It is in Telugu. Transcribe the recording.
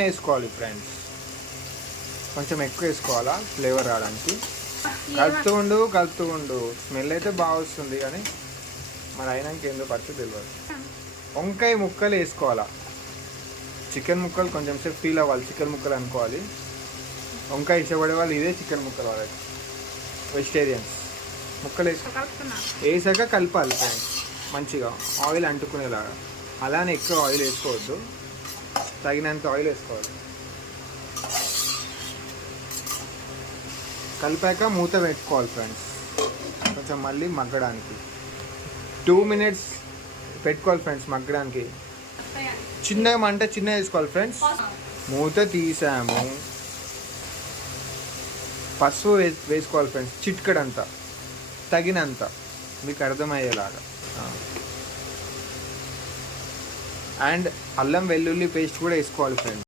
వేసుకోవాలి ఫ్రెండ్స్, కొంచెం ఎక్కువ వేసుకోవాలా ఫ్లేవర్ రావడానికి. కలుపుతూ ఉండు స్మెల్ అయితే బాగా వస్తుంది, కానీ మరి అయినాక ఏందో పడుతుంది తెలియదు. వంకాయ ముక్కలు వేసుకోవాలా, చికెన్ ముక్కలు కొంచెం సేపు ఫీల్ అవ్వాలి, చికెన్ ముక్కలు అనుకోవాలి. వంకాయ ఇష్టపడే వాళ్ళు ఇదే చికెన్ ముక్కలు, వాళ్ళకి వెజిటేరియన్స్. ముక్కలు వేసాక కలపాలి ఫ్రెండ్స్ మంచిగా, ఆయిల్ అంటుకునేలాగా. అలానే ఎక్కువ ఆయిల్ వేసుకోవద్దు, తగినంత ఆయిల్ వేసుకోవాలి. కలిపాక మూత పెట్టుకోవాలి ఫ్రెండ్స్, కొంచెం మళ్ళీ మగ్గడానికి 2 minutes పెట్టుకోవాలి ఫ్రెండ్స్ మగ్గడానికి. చిన్నగా మంట చిన్నగా వేసుకోవాలి ఫ్రెండ్స్. మూత తీసాము, పసుపు వేసుకోవాలి ఫ్రెండ్స్, చిట్కడంతా తగినంత, మీకు అర్థమయ్యేలాగా. అండ్ అల్లం వెల్లుల్లి పేస్ట్ కూడా వేసుకోవాలి ఫ్రెండ్స్.